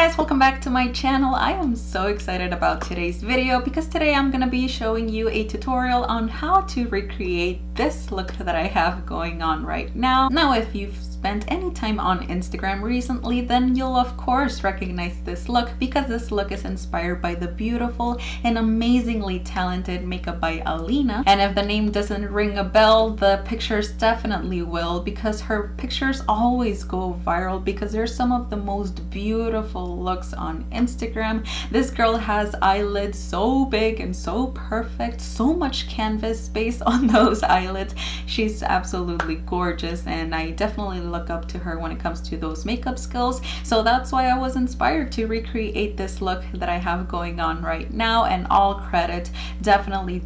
guys, welcome back to my channel. I am so excited about today's video because today I'm gonna be showing you a tutorial on how to recreate this look that I have going on right now. Now, if you've spent any time on Instagram recently, then you'll of course recognize this look because this look is inspired by the beautiful and amazingly talented makeup by Alina. And if the name doesn't ring a bell, the pictures definitely will, because her pictures always go viral because they're some of the most beautiful looks on Instagram. This girl has eyelids so big and so perfect, so much canvas space on those eyelids. She's absolutely gorgeous, and I definitely look up to her when it comes to those makeup skills. So that's why I was inspired to recreate this look that I have going on right now, and all credit definitely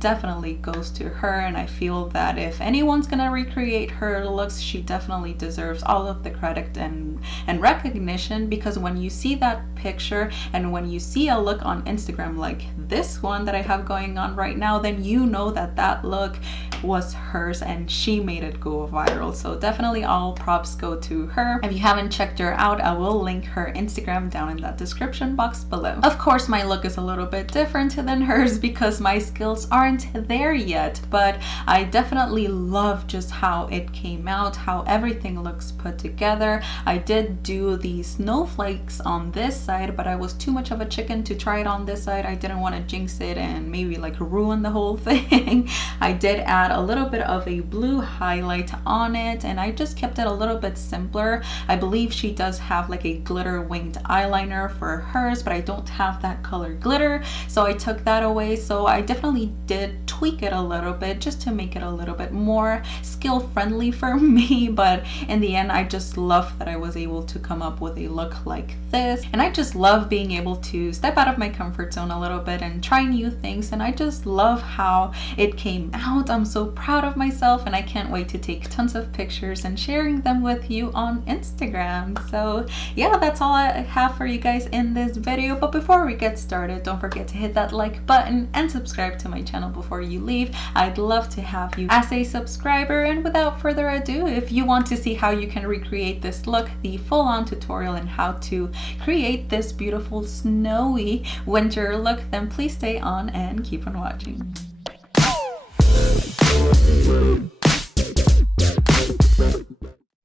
goes to her. And I feel that if anyone's gonna recreate her looks, she definitely deserves all of the credit and recognition, because when you see that picture and when you see a look on Instagram like this one that I have going on right now, then you know that that look was hers and she made it go viral. So definitely all props go to her. If you haven't checked her out, I will link her Instagram down in that description box below. Of course, my look is a little bit different than hers because my skills aren't there yet, but I definitely love just how it came out, how everything looks put together. I did do the snowflakes on this side, but I was too much of a chicken to try it on this side. I didn't want to jinx it and maybe like ruin the whole thing. I did add a little bit of a blue highlight on it, and I just kept it a little bit simpler. I believe she does have like a glitter winged eyeliner for hers, but I don't have that color glitter, so I took that away. So I definitely did tweak it a little bit just to make it a little bit more skill friendly for me, but in the end I just love that I was able to come up with a look like this. And I just love being able to step out of my comfort zone a little bit and try new things, and I just love how it came out. I'm so proud of myself, and I can't wait to take tons of pictures and sharing them with you on Instagram. So yeah, that's all I have for you guys in this video. But before we get started, don't forget to hit that like button and subscribe to my channel before you leave. I'd love to have you as a subscriber. And without further ado, if you want to see how you can recreate this look, the full-on tutorial and how to create this beautiful snowy winter look, then please stay on and keep on watching.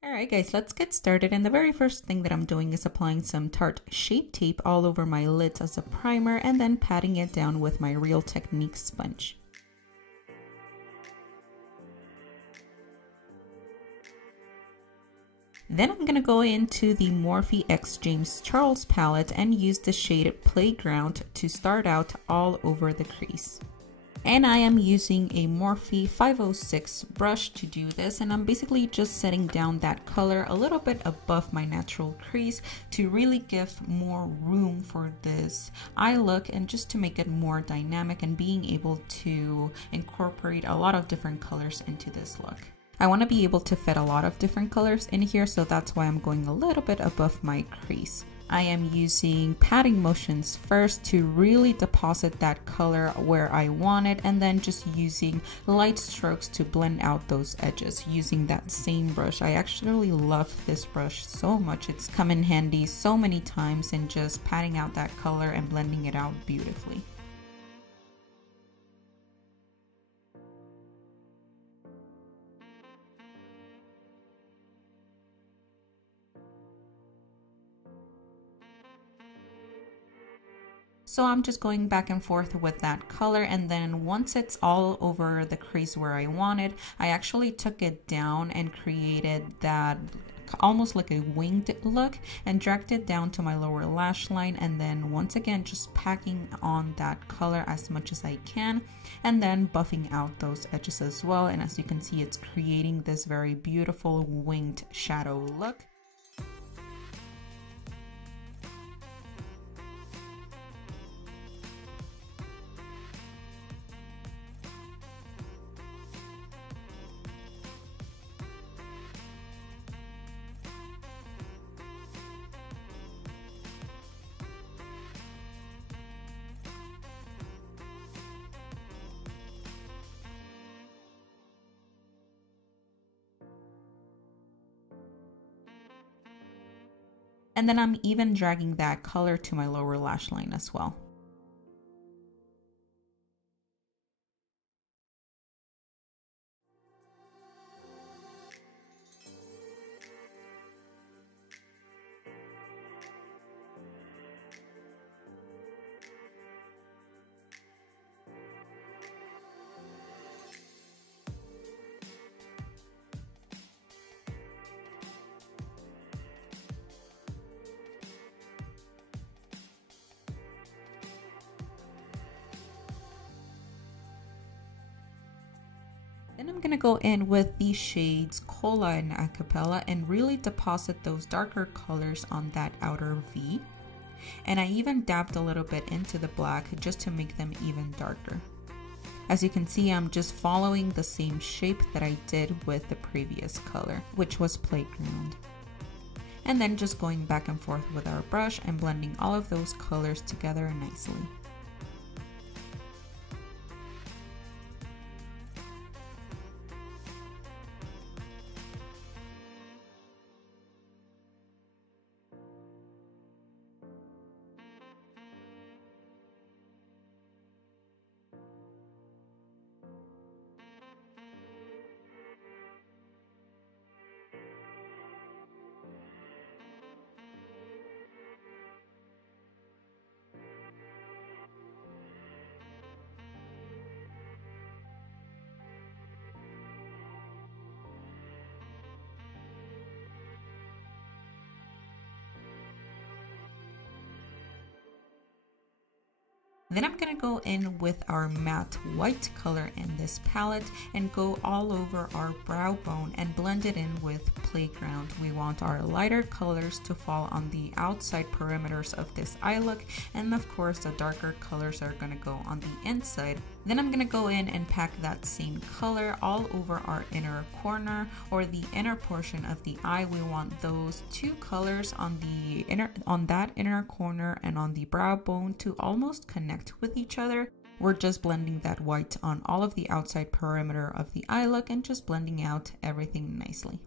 Alright guys, let's get started, and the very first thing that I'm doing is applying some Tarte Shape Tape all over my lids as a primer, and then patting it down with my Real Technique sponge. Then I'm going to go into the Morphe X James Charles palette and use the shade Playground to start out all over the crease. And I am using a Morphe 506 brush to do this, and I'm basically just setting down that color a little bit above my natural crease to really give more room for this eye look and just to make it more dynamic and being able to incorporate a lot of different colors into this look. I want to be able to fit a lot of different colors in here, so that's why I'm going a little bit above my crease. I am using patting motions first to really deposit that color where I want it, and then just using light strokes to blend out those edges using that same brush. I actually love this brush so much. It's come in handy so many times in just patting out that color and blending it out beautifully. So I'm just going back and forth with that color, and then once it's all over the crease where I wanted, I actually took it down and created that almost like a winged look and dragged it down to my lower lash line, and then once again just packing on that color as much as I can, and then buffing out those edges as well. And as you can see, it's creating this very beautiful winged shadow look. And then I'm even dragging that color to my lower lash line as well. Then I'm going to go in with the shades Cola and Acapella and really deposit those darker colors on that outer V. And I even dabbed a little bit into the black just to make them even darker. As you can see, I'm just following the same shape that I did with the previous color, which was Playground. And then just going back and forth with our brush and blending all of those colors together nicely. Then I'm going to go in with our matte white color in this palette and go all over our brow bone and blend it in with Playground. We want our lighter colors to fall on the outside perimeters of this eye look, and of course the darker colors are going to go on the inside. Then I'm going to go in and pack that same color all over our inner corner or the inner portion of the eye. We want those two colors on that inner corner and on the brow bone to almost connect with each other. We're just blending that white on all of the outside perimeter of the eye look and just blending out everything nicely.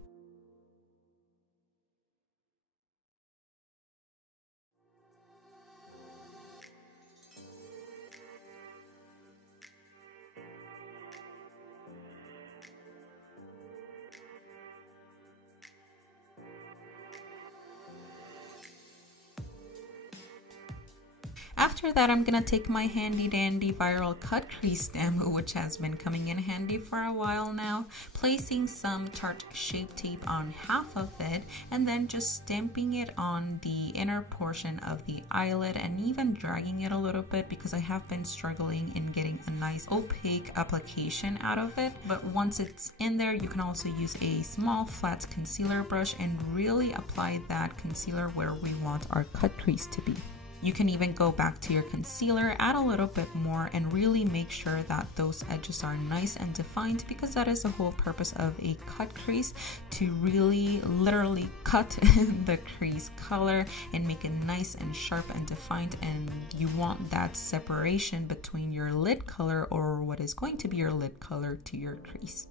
After that, I'm gonna take my handy dandy viral cut crease stem, which has been coming in handy for a while now, placing some Tarte Shape Tape on half of it, and then just stamping it on the inner portion of the eyelid and even dragging it a little bit because I have been struggling in getting a nice opaque application out of it. But once it's in there, you can also use a small flat concealer brush and really apply that concealer where we want our cut crease to be. You can even go back to your concealer, add a little bit more, and really make sure that those edges are nice and defined, because that is the whole purpose of a cut crease, to really literally cut the crease color and make it nice and sharp and defined. And you want that separation between your lid color, or what is going to be your lid color, to your crease.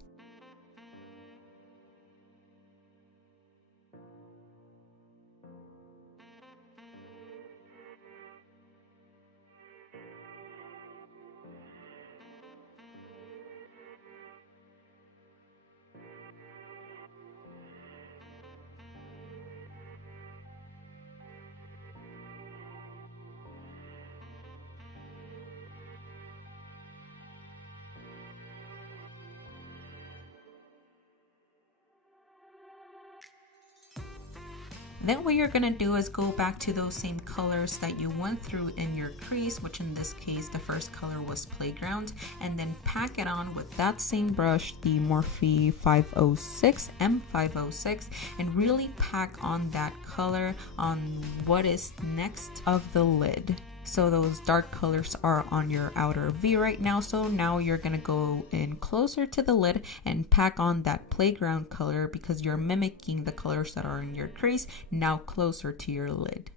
Then what you're gonna do is go back to those same colors that you went through in your crease, which in this case, the first color was Playground, and then pack it on with that same brush, the Morphe 506, M506, and really pack on that color on what is next of the lid. So those dark colors are on your outer V right now. So now you're gonna go in closer to the lid and pack on that Playground color, because you're mimicking the colors that are in your crease now closer to your lid.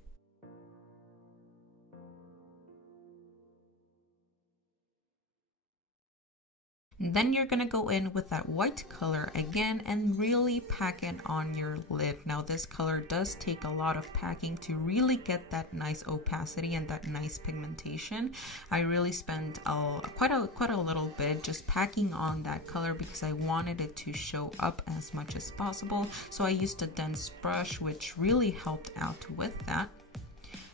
Then you're gonna go in with that white color again and really pack it on your lid. Now this color does take a lot of packing to really get that nice opacity and that nice pigmentation. I really spent quite a little bit just packing on that color because I wanted it to show up as much as possible. So I used a dense brush, which really helped out with that,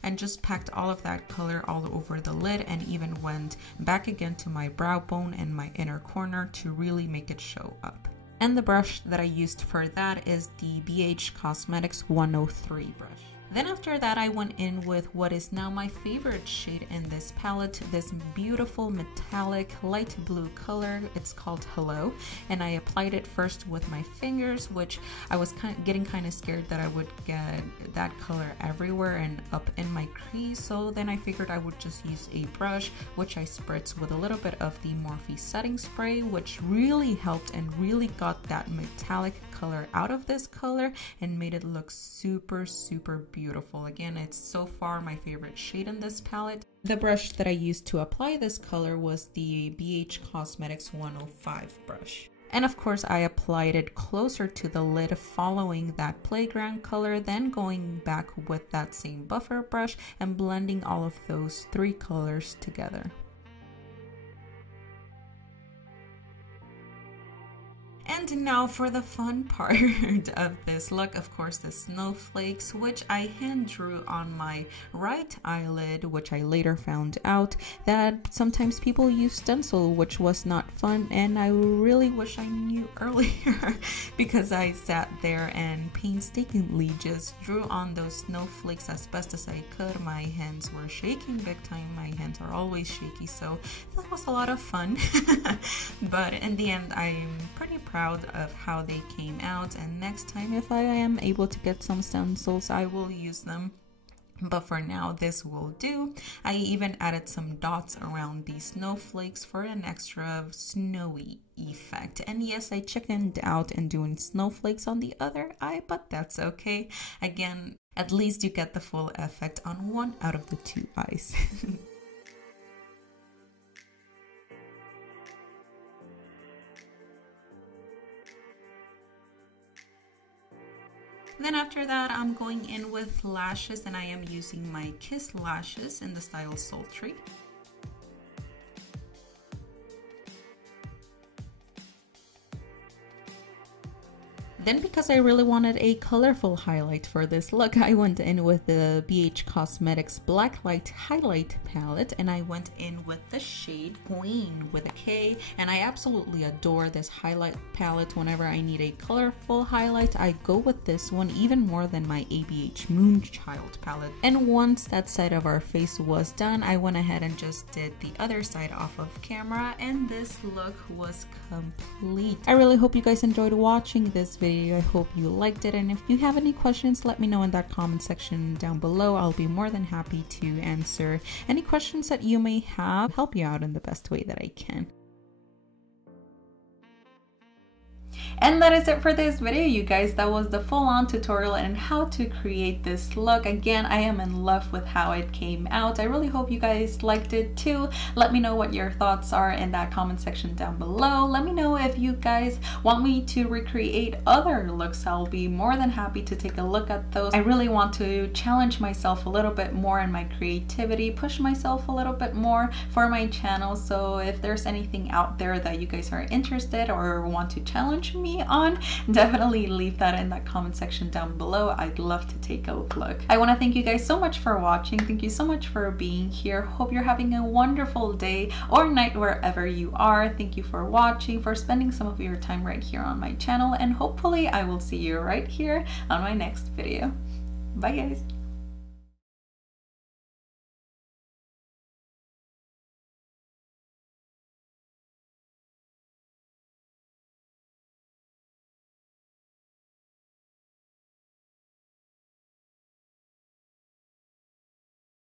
and just packed all of that color all over the lid, and even went back again to my brow bone and my inner corner to really make it show up. And the brush that I used for that is the BH Cosmetics 103 brush. Then after that, I went in with what is now my favorite shade in this palette, this beautiful metallic light blue color. It's called Hello, and I applied it first with my fingers, which I was getting kind of scared that I would get that color everywhere and up in my crease. So then I figured I would just use a brush, which I spritzed with a little bit of the Morphe setting spray, which really helped and really got that metallic color out of this color and made it look super beautiful. Again, it's so far my favorite shade in this palette. The brush that I used to apply this color was the BH Cosmetics 105 brush. And of course, I applied it closer to the lid following that playground color, then going back with that same buffer brush and blending all of those three colors together. And now for the fun part of this look, of course, the snowflakes, which I hand drew on my right eyelid, which I later found out that sometimes people use stencil, which was not fun, and I really wish I knew earlier because I sat there and painstakingly just drew on those snowflakes as best as I could. My hands were shaking big time. My hands are always shaky, so that was a lot of fun. But in the end, I'm pretty proud of how they came out, and next time if I am able to get some stencils, I will use them. But for now, this will do. I even added some dots around these snowflakes for an extra snowy effect. And yes, I chickened out in doing snowflakes on the other eye, but that's okay. Again, at least you get the full effect on one out of the two eyes. Then after that, I'm going in with lashes, and I am using my Kiss lashes in the style Sultry. Then because I really wanted a colorful highlight for this look, I went in with the BH Cosmetics Blacklight Highlight Palette, and I went in with the shade Queen with a K, and I absolutely adore this highlight palette. Whenever I need a colorful highlight, I go with this one even more than my ABH Moonchild palette. And once that side of our face was done, I went ahead and just did the other side off of camera, and this look was complete. I really hope you guys enjoyed watching this video. I hope you liked it, and if you have any questions, let me know in that comment section down below. I'll be more than happy to answer any questions that you may have, help you out in the best way that I can. And that is it for this video, you guys. That was the full-on tutorial on how to create this look. Again, I am in love with how it came out. I really hope you guys liked it too. Let me know what your thoughts are in that comment section down below. Let me know if you guys want me to recreate other looks. I'll be more than happy to take a look at those. I really want to challenge myself a little bit more in my creativity, push myself a little bit more for my channel. So if there's anything out there that you guys are interested or want to challenge me on, definitely leave that in that comment section down below. I'd love to take a look. I want to thank you guys so much for watching. Thank you so much for being here. Hope you're having a wonderful day or night wherever you are. Thank you for watching, for spending some of your time right here on my channel, and hopefully I will see you right here on my next video. Bye guys.